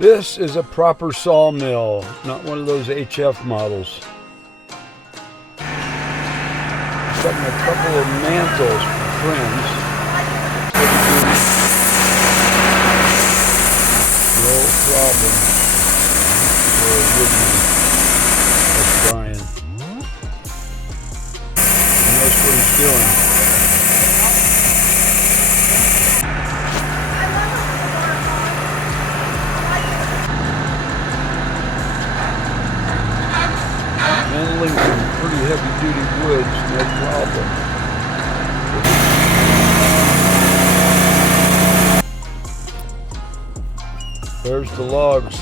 This is a proper sawmill, not one of those HF models. Cutting a couple of mantles for friends. No problem. For a woodman. That's Brian. He knows what he's doing. Handling some pretty heavy-duty woods, no problem. There's the logs.